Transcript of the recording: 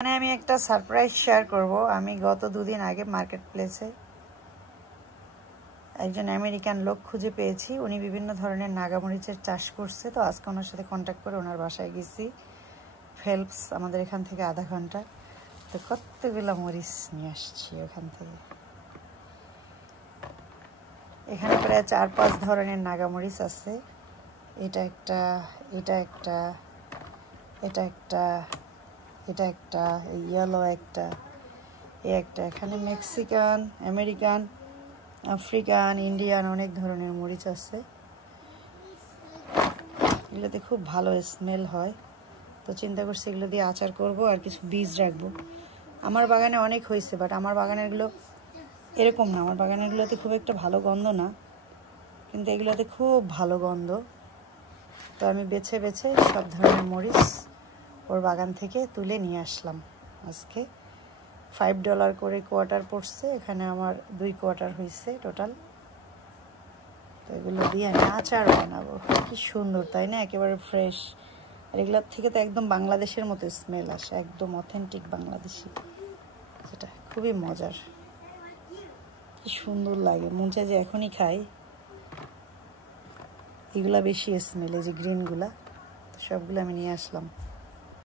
মানে আমি একটা সারপ্রাইজ শেয়ার করব। আমি গত দুদিন আগে মার্কেট প্লেসে একজন আমেরিকান লোক খুঁজে পেয়েছি। উনি বিভিন্ন ধরনের নাগামরিচের চাষ করছে। তো আজকে ওনার সাথে কন্ট্যাক্ট করে ওনার বাসায় গেছি। ফেলপস আমাদের এখান থেকে আধা ঘন্টা। তো কতগুলো মরিচ নিয়ে আসছি ওখান থেকে। এখানে প্রায় 4-5 ধরনের নাগামরিচ আছে। এটা একটা, এটা একটা, এটা একটা, এটা একটা, ইয়েলো একটা, একটা। এখানে মেক্সিকান, আমেরিকান, আফ্রিকান, ইন্ডিয়ান অনেক ধরনের মরিচ আছে। এগুলোতে খুব ভালো স্মেল হয়। তো চিন্তা করছি এগুলো দিয়ে আচার করব আর কিছু বীজ রাখবো। আমার বাগানে অনেক হয়েছে, বাট আমার বাগানেরগুলো এরকম না। আমার বাগানেরগুলোতে খুব একটা ভালো গন্ধ না, কিন্তু এগুলোতে খুব ভালো গন্ধ। তো আমি বেছে বেছে সব ধরনের মরিচ ওর বাগান থেকে তুলে নিয়ে আসলাম। আজকে $5 করে কোয়ার্টার পড়ছে। এখানে আমার 2 কোয়ার্টার হয়েছে টোটাল। তো এগুলো দিয়ে আমি আচার বানাবো। কি সুন্দর, তাই না? একেবারে ফ্রেশ। আর এগুলোর থেকে তো একদম বাংলাদেশের মতো স্মেল আসে, একদম অথেন্টিক বাংলাদেশি, যেটা খুবই মজার। কি সুন্দর লাগে, মন চায় যে এখনই খাই। এগুলা বেশি স্মেল, এই যে গ্রিনগুলা। তো সবগুলো আমি নিয়ে আসলাম।